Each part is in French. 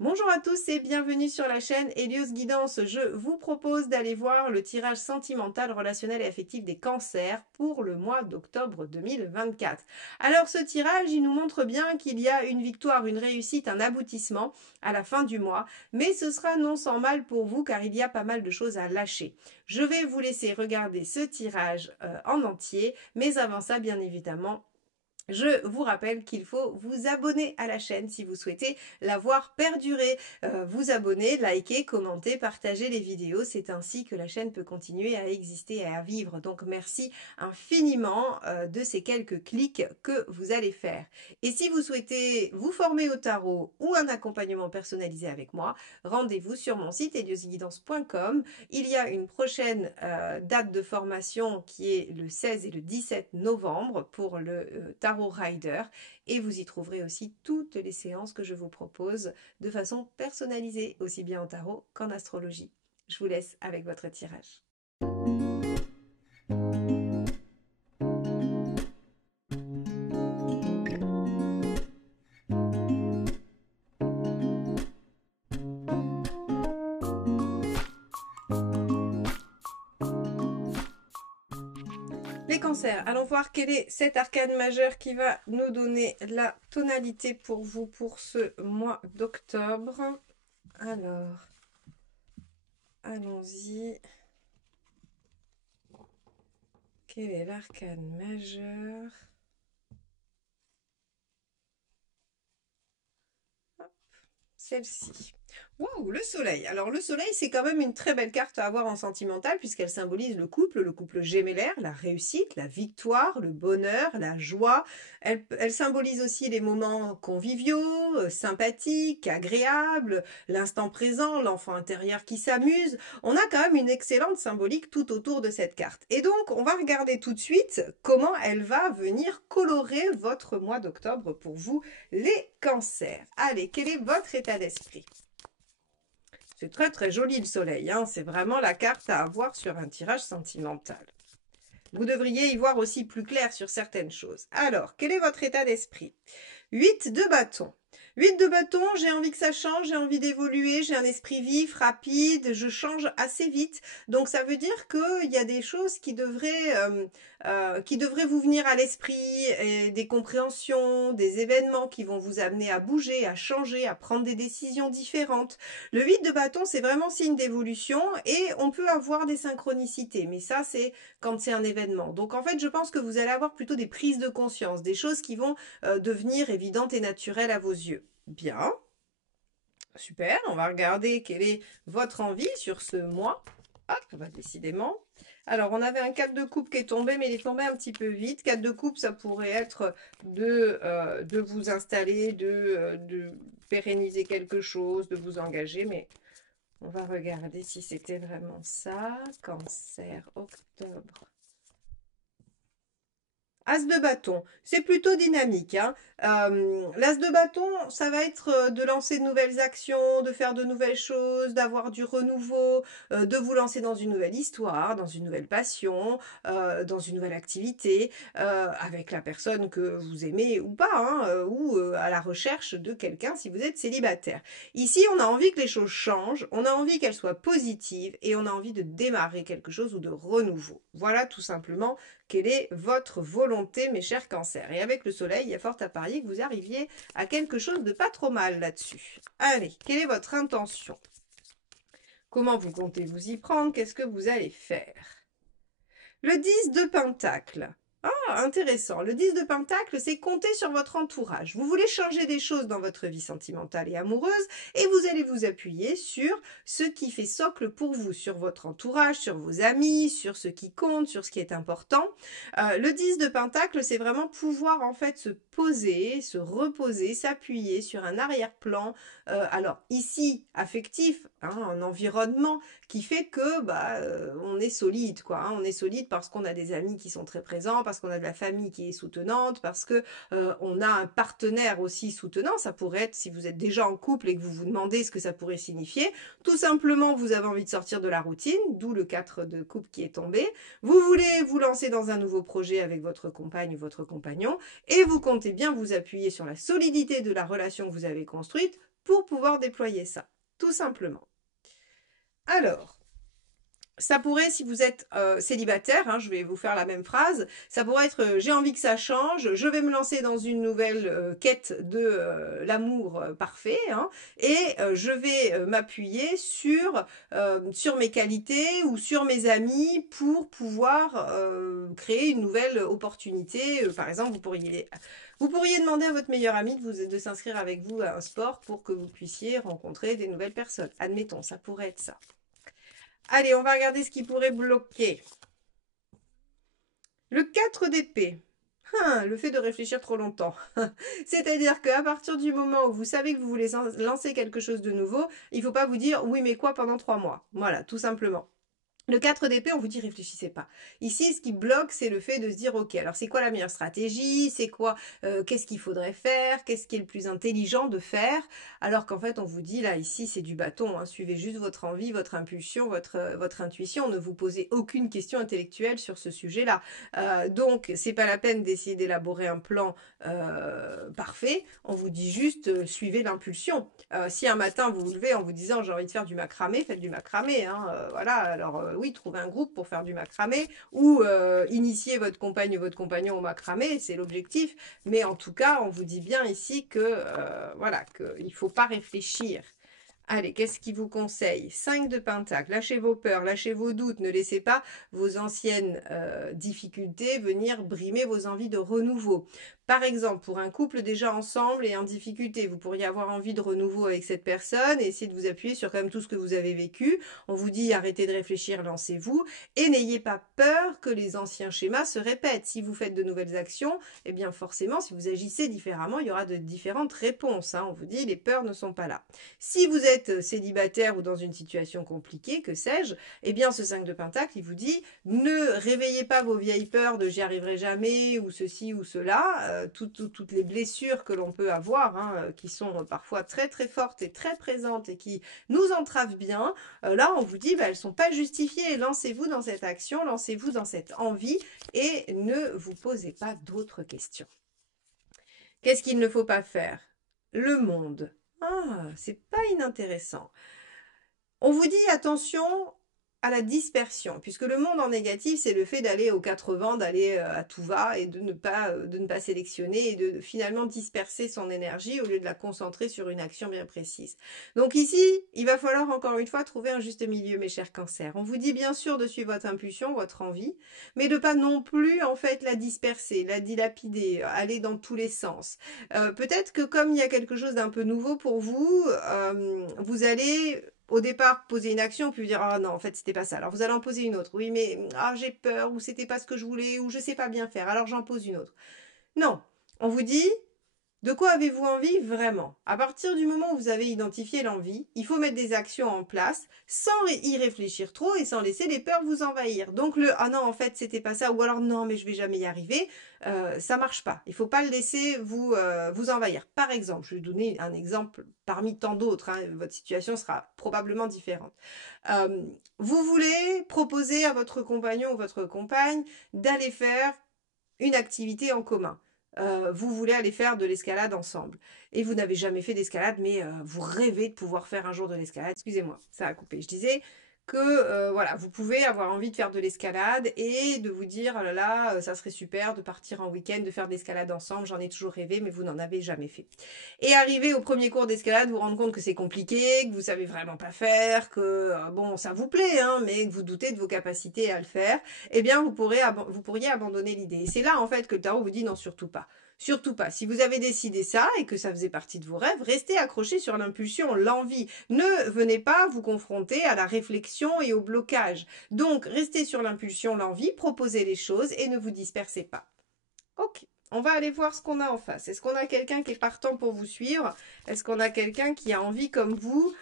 Bonjour à tous et bienvenue sur la chaîne Hélios Guidance. Je vous propose d'aller voir le tirage sentimental, relationnel et affectif des cancers pour le mois d'octobre 2024. Alors ce tirage, il nous montre bien qu'il y a une victoire, une réussite, un aboutissement à la fin du mois, mais ce sera non sans mal pour vous car il y a pas mal de choses à lâcher. Je vais vous laisser regarder ce tirage en entier, mais avant ça, bien évidemment, je vous rappelle qu'il faut vous abonner à la chaîne si vous souhaitez la voir perdurer. Vous abonner, liker, commenter, partager les vidéos. C'est ainsi que la chaîne peut continuer à exister et à vivre. Donc merci infiniment de ces quelques clics que vous allez faire. Et si vous souhaitez vous former au tarot ou un accompagnement personnalisé avec moi, rendez-vous sur mon site heliosguidance.com. Il y a une prochaine date de formation qui est le 16 et le 17 novembre pour le Tarot Rider et vous y trouverez aussi toutes les séances que je vous propose de façon personnalisée, aussi bien en tarot qu'en astrologie. Je vous laisse avec votre tirage. Les cancers, allons voir quel est cet arcane majeur qui va nous donner la tonalité pour vous pour ce mois d'octobre. Alors, allons-y. Quel est l'arcane majeur? Celle-ci. Waouh, le soleil. Alors le soleil, c'est quand même une très belle carte à avoir en sentimental puisqu'elle symbolise le couple gémellaire, la réussite, la victoire, le bonheur, la joie. Elle symbolise aussi les moments conviviaux, sympathiques, agréables, l'instant présent, l'enfant intérieur qui s'amuse. On a quand même une excellente symbolique tout autour de cette carte. Et donc, on va regarder tout de suite comment elle va venir colorer votre mois d'octobre pour vous, les cancers. Allez, quel est votre état d'esprit? C'est très très joli le soleil, hein. C'est vraiment la carte à avoir sur un tirage sentimental. Vous devriez y voir aussi plus clair sur certaines choses. Alors, quel est votre état d'esprit? 8 de bâton. 8 de bâton, j'ai envie que ça change, j'ai envie d'évoluer, j'ai un esprit vif, rapide, je change assez vite. Donc ça veut dire qu'il y a des choses qui devraient vous venir à l'esprit, des compréhensions, des événements qui vont vous amener à bouger, à changer, à prendre des décisions différentes. Le 8 de bâton, c'est vraiment signe d'évolution et on peut avoir des synchronicités. Mais ça, c'est quand c'est un événement. Donc en fait, je pense que vous allez avoir plutôt des prises de conscience, des choses qui vont devenir évidentes et naturelles à vos yeux. Bien, super, on va regarder quelle est votre envie sur ce mois. Hop, bah, décidément. Alors, on avait un 4 de coupe qui est tombé, mais il est tombé un petit peu vite. 4 de coupe, ça pourrait être de vous installer, de pérenniser quelque chose, de vous engager, mais on va regarder si c'était vraiment ça. Cancer, octobre. As de bâton, c'est plutôt dynamique, hein. L'as de bâton, ça va être de lancer de nouvelles actions, de faire de nouvelles choses, d'avoir du renouveau, de vous lancer dans une nouvelle histoire, dans une nouvelle passion, dans une nouvelle activité, avec la personne que vous aimez ou pas, hein, ou à la recherche de quelqu'un si vous êtes célibataire. Ici, on a envie que les choses changent, on a envie qu'elles soient positives et on a envie de démarrer quelque chose ou de renouveau. Voilà tout simplement quelle est votre volonté, mes chers cancers. Et avec le soleil, il y a fort à parier que vous arriviez à quelque chose de pas trop mal là-dessus. Allez, quelle est votre intention? Comment vous comptez vous y prendre? Qu'est-ce que vous allez faire? Le 10 de Pentacle. Ah, intéressant. Le 10 de Pentacle, c'est compter sur votre entourage. Vous voulez changer des choses dans votre vie sentimentale et amoureuse et vous allez vous appuyer sur ce qui fait socle pour vous, sur votre entourage, sur vos amis, sur ce qui compte, sur ce qui est important. Le 10 de Pentacle, c'est vraiment pouvoir en fait se poser, se reposer, s'appuyer sur un arrière-plan. Alors ici, affectif, hein, un environnement qui fait que on est solide, quoi. Hein. On est solide parce qu'on a des amis qui sont très présents, parce qu'on a de la famille qui est soutenante, parce que on a un partenaire aussi soutenant. Ça pourrait être, si vous êtes déjà en couple et que vous vous demandez ce que ça pourrait signifier, tout simplement vous avez envie de sortir de la routine, d'où le 4 de coupe qui est tombé. Vous voulez vous lancer dans un nouveau projet avec votre compagne ou votre compagnon et vous comptez bien vous appuyer sur la solidité de la relation que vous avez construite pour pouvoir déployer ça, tout simplement. Alors, ça pourrait, si vous êtes célibataire, hein, je vais vous faire la même phrase, ça pourrait être j'ai envie que ça change, je vais me lancer dans une nouvelle quête de l'amour parfait, hein, et je vais m'appuyer sur mes qualités ou sur mes amis pour pouvoir créer une nouvelle opportunité. Par exemple, vous pourriez demander à votre meilleur ami de s'inscrire avec vous à un sport pour que vous puissiez rencontrer des nouvelles personnes. Admettons, ça pourrait être ça. Allez, on va regarder ce qui pourrait bloquer. Le 4 d'épée. Le fait de réfléchir trop longtemps. C'est-à-dire qu'à partir du moment où vous savez que vous voulez lancer quelque chose de nouveau, il ne faut pas vous dire « oui, mais quoi pendant 3 mois ?» Voilà, tout simplement. Le 4 d'épée, on vous dit réfléchissez pas. Ici, ce qui bloque, c'est le fait de se dire ok, alors c'est quoi la meilleure stratégie, c'est quoi, qu'est-ce qu'il faudrait faire, qu'est-ce qui est le plus intelligent de faire, alors qu'en fait, on vous dit là, ici, c'est du bâton, hein, suivez juste votre envie, votre impulsion, votre intuition, ne vous posez aucune question intellectuelle sur ce sujet-là. Donc, c'est pas la peine d'essayer d'élaborer un plan parfait, on vous dit juste suivez l'impulsion. Si un matin vous vous levez en vous disant j'ai envie de faire du macramé, faites du macramé, hein, voilà, alors oui, trouvez un groupe pour faire du macramé ou initiez votre compagne ou votre compagnon au macramé, c'est l'objectif, mais en tout cas, on vous dit bien ici que voilà, qu'il ne faut pas réfléchir. Allez, qu'est-ce qui vous conseille? 5 de Pentacle, lâchez vos peurs, lâchez vos doutes, ne laissez pas vos anciennes difficultés venir brimer vos envies de renouveau. Par exemple, pour un couple déjà ensemble et en difficulté, vous pourriez avoir envie de renouveau avec cette personne et essayer de vous appuyer sur quand même tout ce que vous avez vécu. On vous dit arrêtez de réfléchir, lancez-vous et n'ayez pas peur que les anciens schémas se répètent. Si vous faites de nouvelles actions, eh bien forcément, si vous agissez différemment, il y aura de différentes réponses, hein. On vous dit les peurs ne sont pas là. Si vous êtes célibataire ou dans une situation compliquée, que sais-je, eh bien ce 5 de Pentacle, il vous dit ne réveillez pas vos vieilles peurs de j'y arriverai jamais ou ceci ou cela, toutes les blessures que l'on peut avoir, hein, qui sont parfois très très fortes et très présentes et qui nous entravent bien, là on vous dit elles ne sont pas justifiées, lancez-vous dans cette action, lancez-vous dans cette envie et ne vous posez pas d'autres questions. Qu'est-ce qu'il ne faut pas faire? Le monde. C'est pas inintéressant. On vous dit attention à la dispersion, puisque le monde en négatif, c'est le fait d'aller aux 4 vents, d'aller à tout va et de ne pas sélectionner et de finalement disperser son énergie au lieu de la concentrer sur une action bien précise. Donc ici, il va falloir encore une fois trouver un juste milieu, mes chers cancers. On vous dit bien sûr de suivre votre intuition, votre envie, mais de pas non plus en fait la disperser, la dilapider, aller dans tous les sens. Peut-être que comme il y a quelque chose d'un peu nouveau pour vous, vous allez au départ poser une action puis vous dire ah non en fait c'était pas ça, alors vous allez en poser une autre, oui mais j'ai peur ou c'était pas ce que je voulais ou je sais pas bien faire alors j'en pose une autre. Non, on vous dit de quoi avez-vous envie vraiment? À partir du moment où vous avez identifié l'envie, il faut mettre des actions en place sans y réfléchir trop et sans laisser les peurs vous envahir. Donc le ah non en fait c'était pas ça ou alors non mais je vais jamais y arriver, ça marche pas. Il faut pas le laisser vous envahir. Par exemple, je vais vous donner un exemple parmi tant d'autres, hein, votre situation sera probablement différente. Vous voulez proposer à votre compagnon ou votre compagne d'aller faire une activité en commun. Vous voulez aller faire de l'escalade ensemble. Et vous n'avez jamais fait d'escalade, mais vous rêvez de pouvoir faire un jour de l'escalade. Excusez-moi, ça a coupé. Je disais que voilà, vous pouvez avoir envie de faire de l'escalade et de vous dire oh là là, ça serait super de partir en week-end, de faire de l'escalade ensemble. J'en ai toujours rêvé, mais vous n'en avez jamais fait. Et arriver au premier cours d'escalade, vous rendre compte que c'est compliqué, que vous savez vraiment pas faire, que bon, ça vous plaît, hein, mais que vous doutez de vos capacités à le faire. Eh bien, vous pourriez abandonner l'idée. Et c'est là, en fait, que le tarot vous dit non, surtout pas. Surtout pas. Si vous avez décidé ça et que ça faisait partie de vos rêves, restez accrochés sur l'impulsion, l'envie. Ne venez pas vous confronter à la réflexion et au blocage. Donc, restez sur l'impulsion, l'envie, proposez les choses et ne vous dispersez pas. Ok. On va aller voir ce qu'on a en face. Est-ce qu'on a quelqu'un qui est partant pour vous suivre? Est-ce qu'on a quelqu'un qui a envie, comme vous,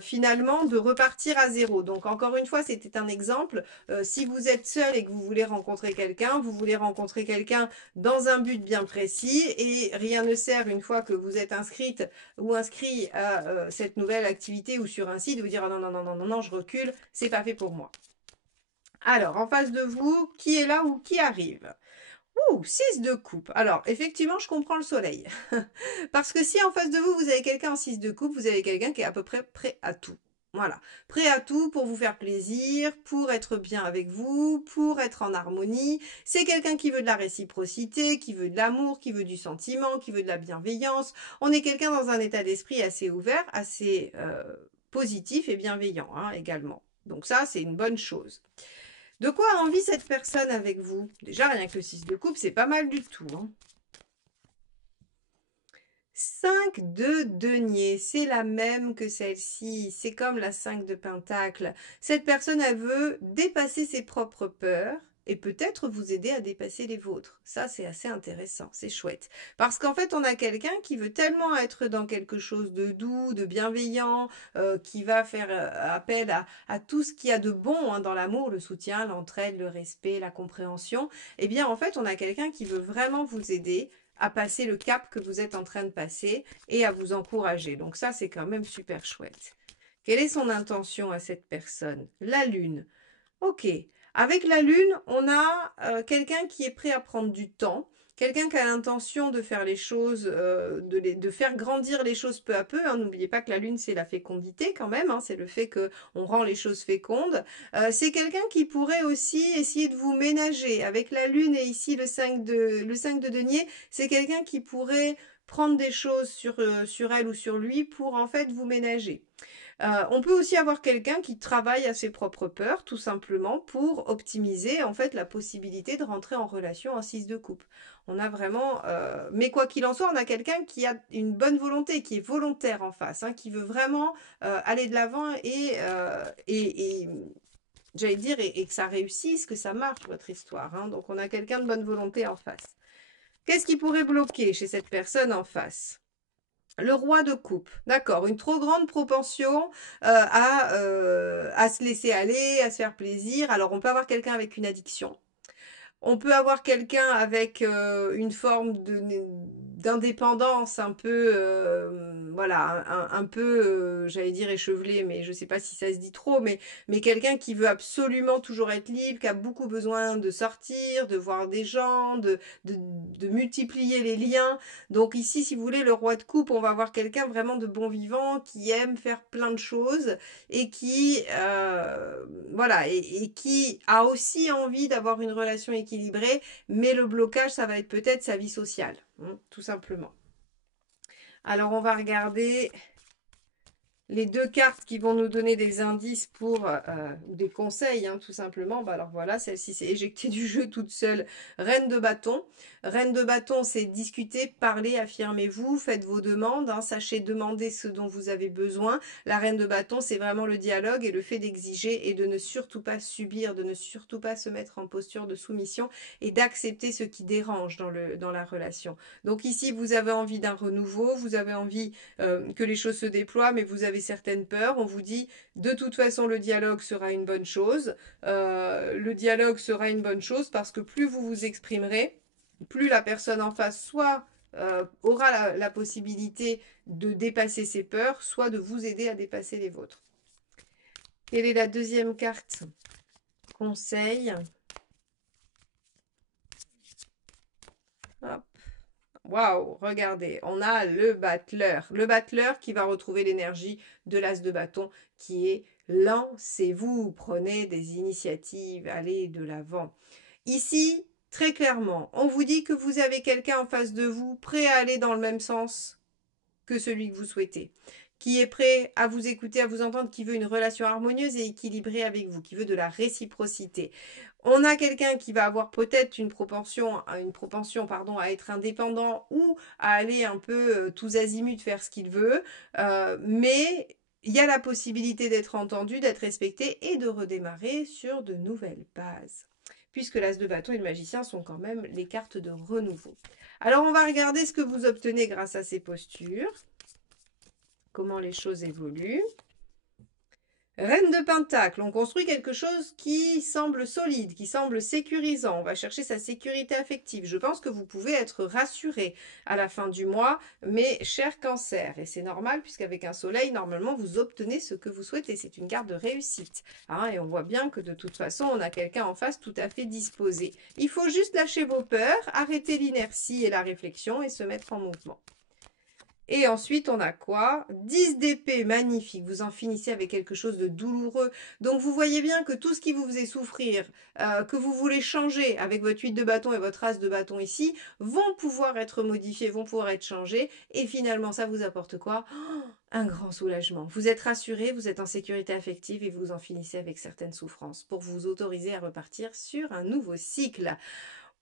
finalement, de repartir à zéro? Donc, encore une fois, c'était un exemple. Si vous êtes seul et que vous voulez rencontrer quelqu'un dans un but bien précis et rien ne sert, une fois que vous êtes inscrite ou inscrit à cette nouvelle activité ou sur un site, de vous dire « Ah non, non, non, non, non, non, je recule, c'est pas fait pour moi ». Alors, en face de vous, qui est là ou qui arrive? Ouh, 6 de coupe. Alors, effectivement, je comprends le soleil. Parce que si en face de vous, vous avez quelqu'un en 6 de coupe, vous avez quelqu'un qui est à peu près prêt à tout. Voilà, prêt à tout pour vous faire plaisir, pour être bien avec vous, pour être en harmonie. C'est quelqu'un qui veut de la réciprocité, qui veut de l'amour, qui veut du sentiment, qui veut de la bienveillance. On est quelqu'un dans un état d'esprit assez ouvert, assez positif et bienveillant hein, également. Donc ça, c'est une bonne chose. De quoi a envie cette personne avec vous? Déjà, rien que le 6 de coupe, c'est pas mal du tout. Hein. 5 de denier, c'est la même que celle-ci. C'est comme la 5 de pentacle. Cette personne, elle veut dépasser ses propres peurs et peut-être vous aider à dépasser les vôtres. Ça, c'est assez intéressant, c'est chouette. Parce qu'en fait, on a quelqu'un qui veut tellement être dans quelque chose de doux, de bienveillant, qui va faire appel à tout ce qu'il y a de bon hein, dans l'amour, le soutien, l'entraide, le respect, la compréhension. Eh bien, en fait, on a quelqu'un qui veut vraiment vous aider à passer le cap que vous êtes en train de passer et à vous encourager. Donc ça, c'est quand même super chouette. Quelle est son intention à cette personne? La lune. Ok. Avec la lune, on a quelqu'un qui est prêt à prendre du temps, quelqu'un qui a l'intention de faire les choses, de faire grandir les choses peu à peu. Hein. N'oubliez pas que la lune, c'est la fécondité quand même. Hein. C'est le fait qu'on rend les choses fécondes. C'est quelqu'un qui pourrait aussi essayer de vous ménager. Avec la lune et ici le 5 de denier, c'est quelqu'un qui pourrait prendre des choses sur elle ou sur lui pour en fait vous ménager. On peut aussi avoir quelqu'un qui travaille à ses propres peurs, tout simplement, pour optimiser en fait la possibilité de rentrer en relation en 6 de coupe. On a vraiment, mais quoi qu'il en soit, on a quelqu'un qui a une bonne volonté, qui est volontaire en face, hein, qui veut vraiment aller de l'avant et j'allais dire, et que ça réussisse, que ça marche votre histoire. Hein. Donc on a quelqu'un de bonne volonté en face. Qu'est-ce qui pourrait bloquer chez cette personne en face? Le roi de coupe, d'accord, une trop grande propension à se laisser aller, à se faire plaisir. Alors on peut avoir quelqu'un avec une addiction, on peut avoir quelqu'un avec une forme d'indépendance un peu, voilà, un peu, j'allais dire échevelé, mais je ne sais pas si ça se dit trop, mais quelqu'un qui veut absolument toujours être libre, qui a beaucoup besoin de sortir, de voir des gens, de multiplier les liens. Donc ici, si vous voulez, le roi de coupe, on va avoir quelqu'un vraiment de bon vivant, qui aime faire plein de choses et qui, voilà, et qui a aussi envie d'avoir une relation équilibrée, mais le blocage, ça va être peut-être sa vie sociale, hein, tout simplement. Alors, on va regarder les deux cartes qui vont nous donner des indices pour ou des conseils, hein, tout simplement. Bah alors voilà, celle-ci s'est éjectée du jeu toute seule. Reine de bâton. Reine de bâton, c'est discuter, parler, affirmez-vous, faites vos demandes, hein, sachez demander ce dont vous avez besoin. La reine de bâton, c'est vraiment le dialogue et le fait d'exiger et de ne surtout pas subir, de ne surtout pas se mettre en posture de soumission et d'accepter ce qui dérange dans la relation. Donc ici, vous avez envie d'un renouveau, vous avez envie que les choses se déploient, mais vous avez certaines peurs. On vous dit, de toute façon, le dialogue sera une bonne chose. Le dialogue sera une bonne chose parce que plus vous vous exprimerez, plus la personne en face soit aura la possibilité de dépasser ses peurs, soit de vous aider à dépasser les vôtres. Quelle est la deuxième carte? Conseil. Hop. Waouh, regardez, on a le battleur. Le battleur qui va retrouver l'énergie de l'as de bâton qui est lancez-vous, prenez des initiatives, allez de l'avant. Ici, très clairement, on vous dit que vous avez quelqu'un en face de vous prêt à aller dans le même sens que celui que vous souhaitez, qui est prêt à vous écouter, à vous entendre, qui veut une relation harmonieuse et équilibrée avec vous, qui veut de la réciprocité. On a quelqu'un qui va avoir peut-être une propension pardon, à être indépendant ou à aller un peu tous azimuts faire ce qu'il veut, mais il y a la possibilité d'être entendu, d'être respecté et de redémarrer sur de nouvelles bases. Puisque l'as de bâton et le magicien sont quand même les cartes de renouveau. Alors, on va regarder ce que vous obtenez grâce à ces postures. Comment les choses évoluent. Reine de Pentacle, on construit quelque chose qui semble solide, qui semble sécurisant. On va chercher sa sécurité affective. Je pense que vous pouvez être rassuré à la fin du mois, mes chers cancers. Et c'est normal, puisqu'avec un soleil, normalement, vous obtenez ce que vous souhaitez. C'est une carte de réussite. Hein, et on voit bien que de toute façon, on a quelqu'un en face tout à fait disposé. Il faut juste lâcher vos peurs, arrêter l'inertie et la réflexion et se mettre en mouvement. Et ensuite, on a quoi? 10 d'épée, magnifique. Vous en finissez avec quelque chose de douloureux. Donc, vous voyez bien que tout ce qui vous faisait souffrir, que vous voulez changer avec votre 8 de bâton et votre as de bâton ici, vont pouvoir être modifiés, vont pouvoir être changés. Et finalement, ça vous apporte quoi? Un grand soulagement. Vous êtes rassuré, vous êtes en sécurité affective et vous en finissez avec certaines souffrances pour vous autoriser à repartir sur un nouveau cycle.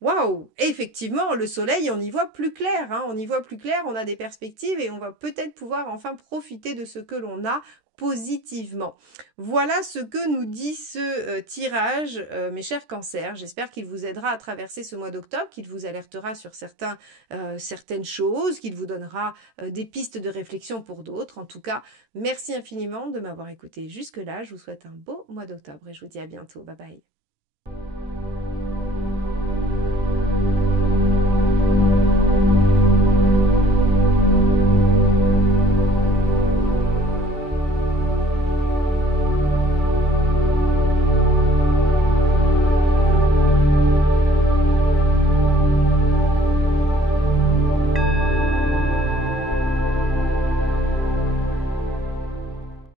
Waouh! Effectivement, le soleil, on y voit plus clair, hein, on y voit plus clair, on a des perspectives et on va peut-être pouvoir enfin profiter de ce que l'on a positivement. Voilà ce que nous dit ce tirage, mes chers cancers. J'espère qu'il vous aidera à traverser ce mois d'octobre, qu'il vous alertera sur certaines choses, qu'il vous donnera des pistes de réflexion pour d'autres. En tout cas, merci infiniment de m'avoir écouté jusque-là. Je vous souhaite un beau mois d'octobre et je vous dis à bientôt. Bye bye.